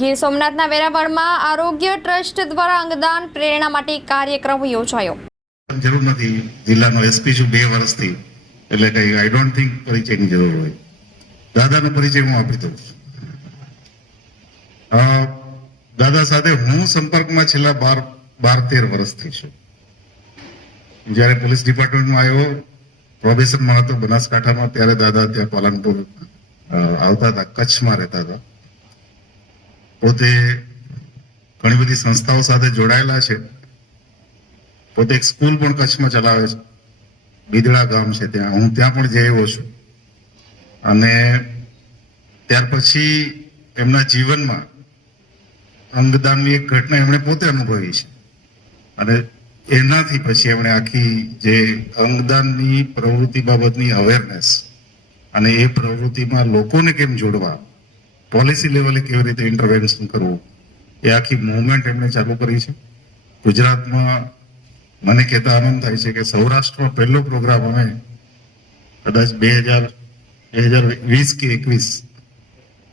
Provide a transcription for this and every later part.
ગીર સોમનાથના વેરાવળમાં આરોગ્ય ટ્રસ્ટ દ્વારા અંગદાન પ્રેરણા માટે કાર્યક્રમ યોજાયો. જરૂર નથી. જિલ્લાનો એસપી છું બે વર્ષથી. એટલે કઈ આઈ ડોન્ટ થિંક પરિચયની જરૂર હોય. દાદાનો પરિચય હું આપી દઉં દાદા સાથે હું સંપર્કમાં છેલ્લા બાર બાર તેર વર્ષથી છું. જ્યારે પોલીસ ડિપાર્ટમેન્ટમાં આવ્યો પ્રોબેશનમાં હતો બનાસકાંઠામાં, ત્યારે દાદા ત્યાં પાલનપુર આવતા હતા, કચ્છમાં રહેતા હતા. પોતે ઘણી બધી સંસ્થાઓ સાથે જોડાયેલા છે. પોતે એક સ્કૂલ પણ કચ્છમાં ચલાવે છે. બિદડા ગામ છે ત્યાં. હું ત્યાં પણ જઈ છું. અને ત્યાર પછી એમના જીવનમાં અંગદાનની એક ઘટના એમણે પોતે અનુભવી છે. અને એનાથી પછી એમણે આખી જે અંગદાનની પ્રવૃત્તિ બાબતની અવેરનેસ અને એ પ્રવૃત્તિમાં લોકોને કેમ જોડવા પોલિસી લેવલે કેવી રીતે ઇન્ટરવેન્શન કરવું? એ આખી મુવમેન્ટ એમણે ચાલુ કરી છે. ગુજરાતમાં મને કહેતા આનંદ થાય છે કે સૌરાષ્ટ્રમાં પહેલો પ્રોગ્રામ અમે કદાચ બે હજાર બે હજાર વીસ કે એકવીસ,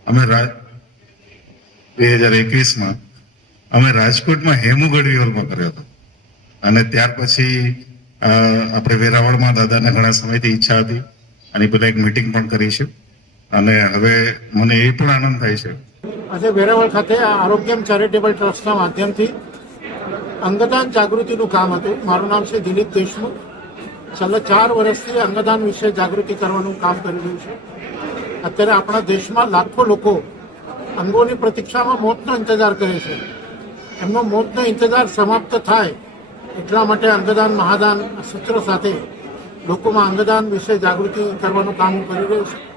અમે બે હજાર એકવીસમાં અમે રાજકોટમાં હેમુ ગઢવી કર્યો હતો. અને ત્યાર પછી આપણે વેરાવળમાં દાદાને ઘણા સમયથી ઈચ્છા હતી અને પેલા એક મિટિંગ પણ કરી છે. અને હવે મને એ પણ આનંદ થાય છે. આજે વેરાવળ ખાતે આરોગ્યમ ચેરિટેબલ ટ્રસ્ટના માધ્યમથી અંગદાન જાગૃતિનું કામ હતું. મારું નામ છે દિલીપ દેશમુખ. છેલ્લા ચાર વર્ષથી અંગદાન વિશે જાગૃતિ કરવાનું કામ કરી રહ્યું છે. અત્યારે આપણા દેશમાં લાખો લોકો અંગોની પ્રતીક્ષામાં મોતનો ઇંતજાર કરે છે. એમનો મોતનો ઇંતજાર સમાપ્ત થાય એટલા માટે અંગદાન મહાદાન સૂત્ર સાથે લોકોમાં અંગદાન વિશે જાગૃતિ કરવાનું કામ કરી રહ્યો છું.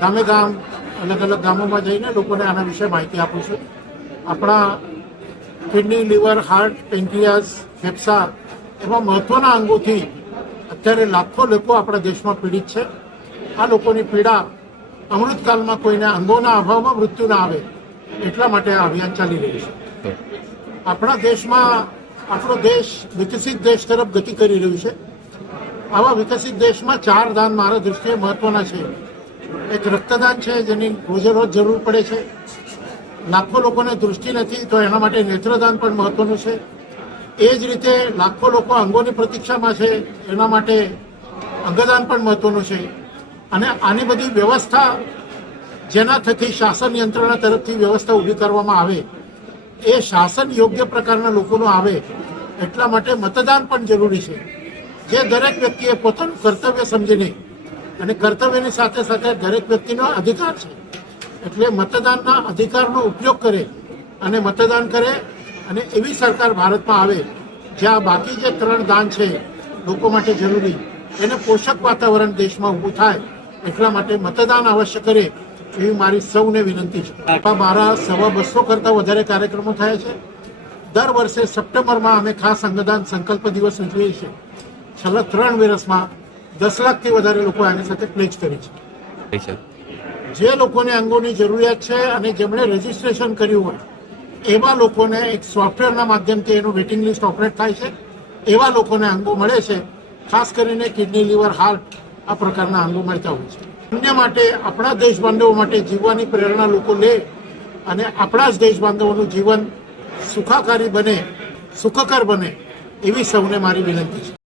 ગામે ગામ, અલગ અલગ ગામોમાં જઈને લોકોને આના વિશે માહિતી આપું છું. આપણા કિડની, લીવર, હાર્ટ પેન્ક્રિયાસ ફેફસા એવા મહત્વના અંગોથી અત્યારે લાખો લોકો આપણા દેશમાં પીડિત છે. આ લોકોની પીડા અમૃતકાલમાં કોઈને અંગોના અભાવમાં મૃત્યુ ના આવે એટલા માટે આ અભિયાન ચાલી રહ્યું છે. આપણા દેશમાં આપણો દેશ વિકસિત દેશ તરફ ગતિ કરી રહ્યું છે. આવા વિકસિત દેશમાં ચાર દાન મારા દૃષ્ટિએ મહત્વના છે. એક રક્તદાન છે, જેની રોજેરોજ જરૂર પડે છે. લાખો લોકોને દૃષ્ટિ નથી, તો એના માટે નેત્રદાન પણ મહત્વનું છે. એ જ રીતે લાખો લોકો અંગોની પ્રતીક્ષામાં છે, એના માટે અંગદાન પણ મહત્વનું છે. અને આની બધી વ્યવસ્થા, જેના થકી શાસન યંત્રણા તરફથી વ્યવસ્થા ઊભી કરવામાં આવે, એ શાસન યોગ્ય પ્રકારના લોકોનું આવે, એટલા માટે મતદાન પણ જરૂરી છે. જે દરેક વ્યક્તિએ પોતાનું કર્તવ્ય સમજીને અને કર્તવ્યની સાથે સાથે દરેક વ્યક્તિનો અધિકાર છે. એટલે મતદાનના અધિકારનો ઉપયોગ કરે અને મતદાન કરે અને એવી સરકાર ભારતમાં આવે, જ્યાં બાકી જે ત્રણ દાન છે લોકો માટે જરૂરી, એને પોષક વાતાવરણ દેશમાં ઊભું થાય, એટલા માટે મતદાન અવશ્ય કરે એવી મારી સૌને વિનંતી છે. મારા સવા બસો કરતાં વધારે કાર્યક્રમો થયા છે. દર વર્ષે સપ્ટેમ્બરમાં અમે ખાસ અંગદાન સંકલ્પ દિવસ ઉજવીએ છીએ. છેલ્લા ત્રણ વર્ષમાં દસ લાખથી વધારે લોકો આની સાથે પ્લેજ કરી છે. જે લોકોને અંગોની જરૂરિયાત છે અને જેમણે રજીસ્ટ્રેશન કર્યું હોય એવા લોકોને એક સોફ્ટવેરના માધ્યમથી એનું વેઇટિંગ લિસ્ટ ઓપરેટ થાય છે. એવા લોકોને અંગો મળે છે ખાસ કરીને કિડની લીવર હાર્ટ આ પ્રકારના અંગો મળતા હોય છે. અન્ય માટે આપણા દેશ બાંધવો માટે જીવવાની પ્રેરણા લોકો લે અને આપણા જ દેશ બાંધવોનું જીવન સુખાકારી બને સુખકર બને એવી સૌને મારી વિનંતી છે.